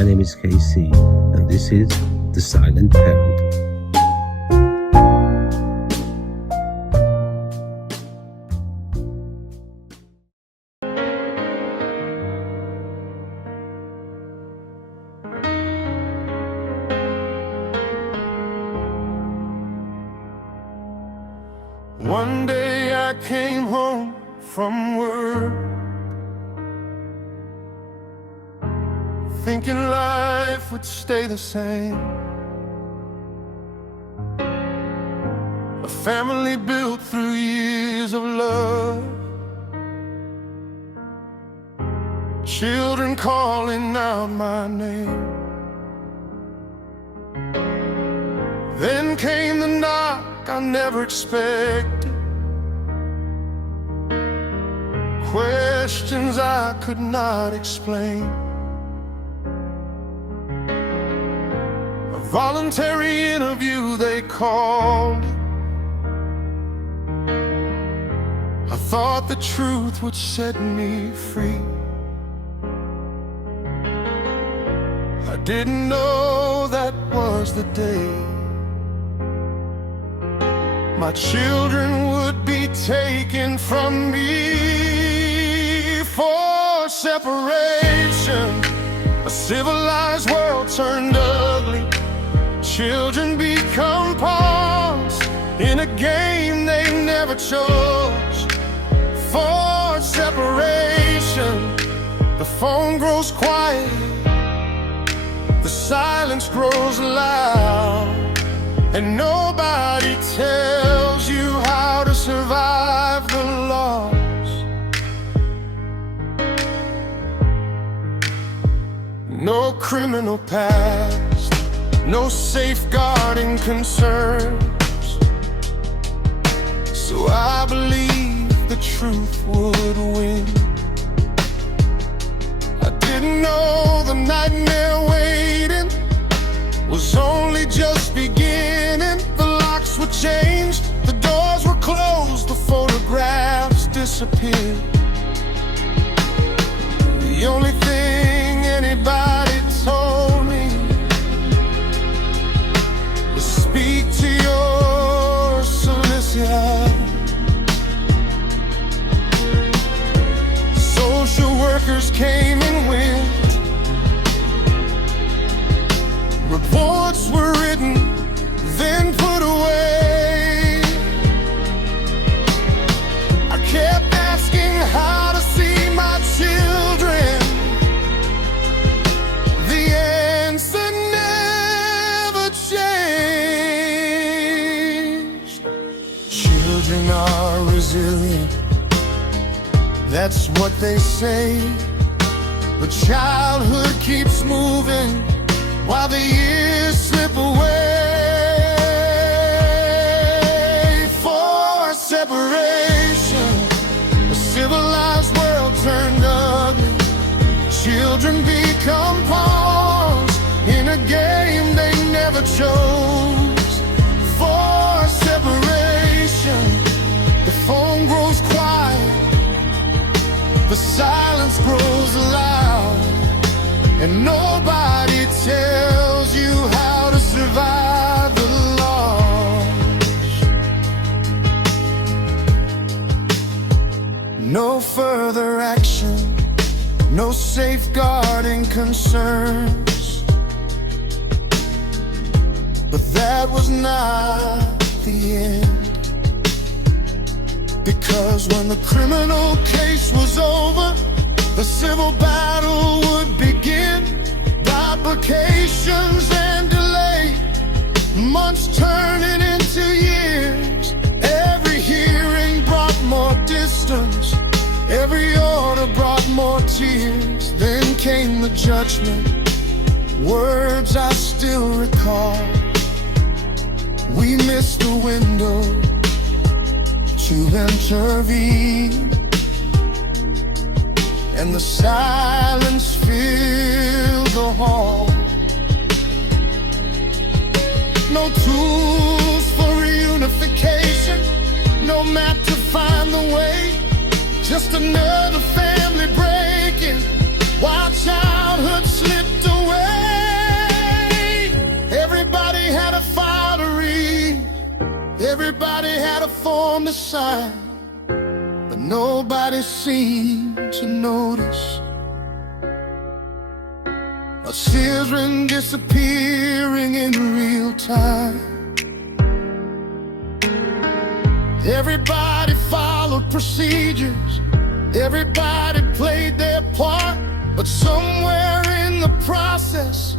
My name is Kaycee, and this is The Silent Parent. One day I came home from work, thinking life would stay the same. A family built through years of love, children calling out my name. Then came the knock I never expected, questions I could not explain. A voluntary interview they called it. I thought the truth would set me free. I didn't know that was the day my children would be taken from me for separation. A civilized world turned ugly. Children become pawns in a game they never chose. For separation, the phone grows quiet, the silence grows loud, and nobody tells you how to survive the loss. No criminal past, no safeguarding concerns. So I believe the truth would win. I didn't know the nightmare waiting was only just beginning. The locks were changed, the doors were closed, the photographs disappeared. The only thing anybody told me was speak to your solicitor. Social workers came and went, reports were written, then put away. I kept asking how to see my children. The answer never changed. Children are resilient, that's what they say. But childhood keeps moving while the years slip away. For separation, a civilized world turned ugly. Children become pawns in a game they never chose. For separation, the phone grows quiet, the silence grows loud, and nobody tells you how to survive the loss. No further action, no safeguarding concerns. But that was not the end, because when the criminal case was over, the civil battle would begin. Applications and delay, months turning into years. Every hearing brought more distance, every order brought more tears. Then came the judgment, words I still recall. We missed the window to intervene, and the silence filled the hall. No tools for reunification, no map to find the way. Just another family breaking while childhood slipped away. the side, but nobody seemed to notice. Our children disappearing in real time. Everybody followed procedures, everybody played their part, but somewhere in the process,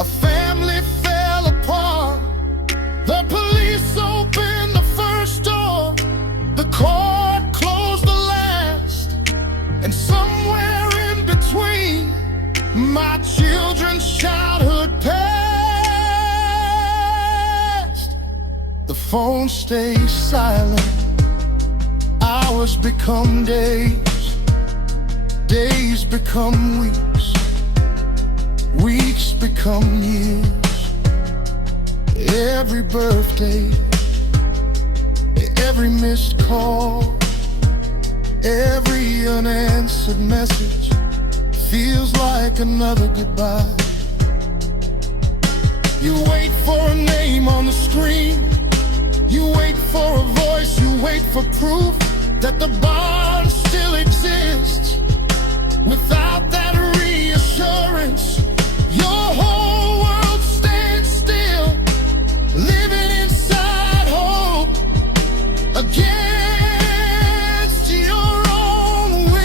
a family fell apart. The police opened the first door, the court closed the last, and somewhere in between, my children's childhood passed. The phone stays silent, hours become days, days become weeks, weeks become years. Every birthday, every missed call, every unanswered message feels like another goodbye. You wait for a name on the screen, you wait for a voice, you wait for proof that the bond still exists. Without that reassurance, your whole world stands still, living inside hope, against your own will.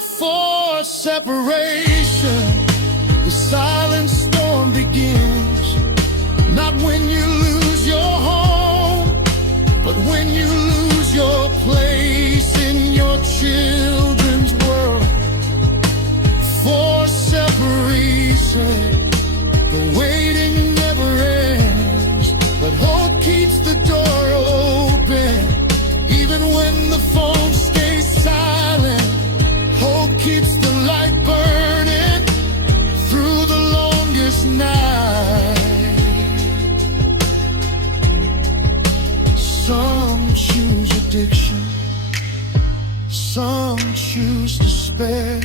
For separation, the silent storm begins, not when you lose your home, but when you lose your place in your children's world. For separation, the waiting never ends, but hope keeps the door open. Even when the phone stays silent, hope keeps the light burning through the longest night. Some choose addiction, some choose despair,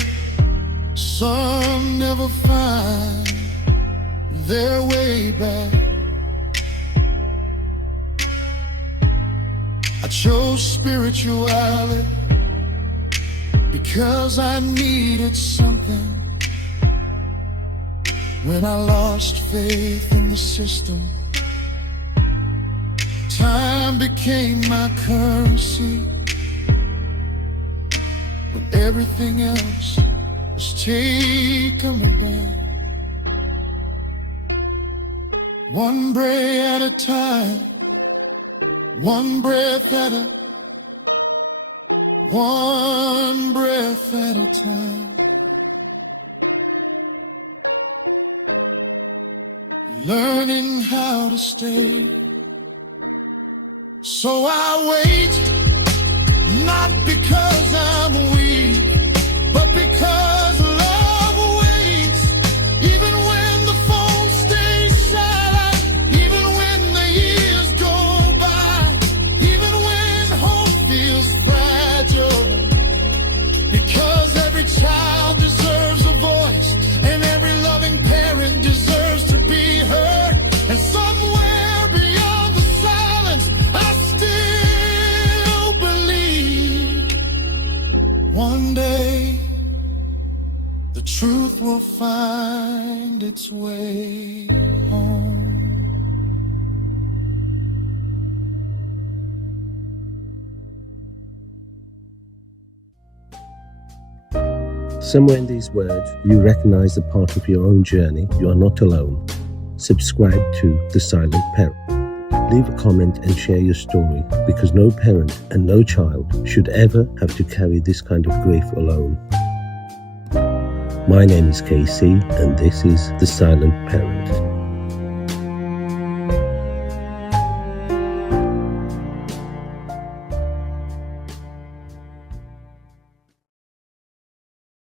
some never find their way back. I chose spirituality because I needed something when I lost faith in the system. Time became my currency when everything else was taken away. One breath at a time, one breath at a time. Learning how to stay. So I wait, not because I'm weak, but because love waits. Even when the phone stays silent, even when the years go by, even when hope feels fragile. Because every child deserves a voice, and every loving parent deserves to be heard. And somewhere beyond the silence, I still believe one day the truth will find its way home. Somewhere in these words, you recognize a part of your own journey. You are not alone. Subscribe to The Silent Parent. Leave a comment and share your story, because no parent and no child should ever have to carry this kind of grief alone. My name is Kaycee, and this is The Silent Parent.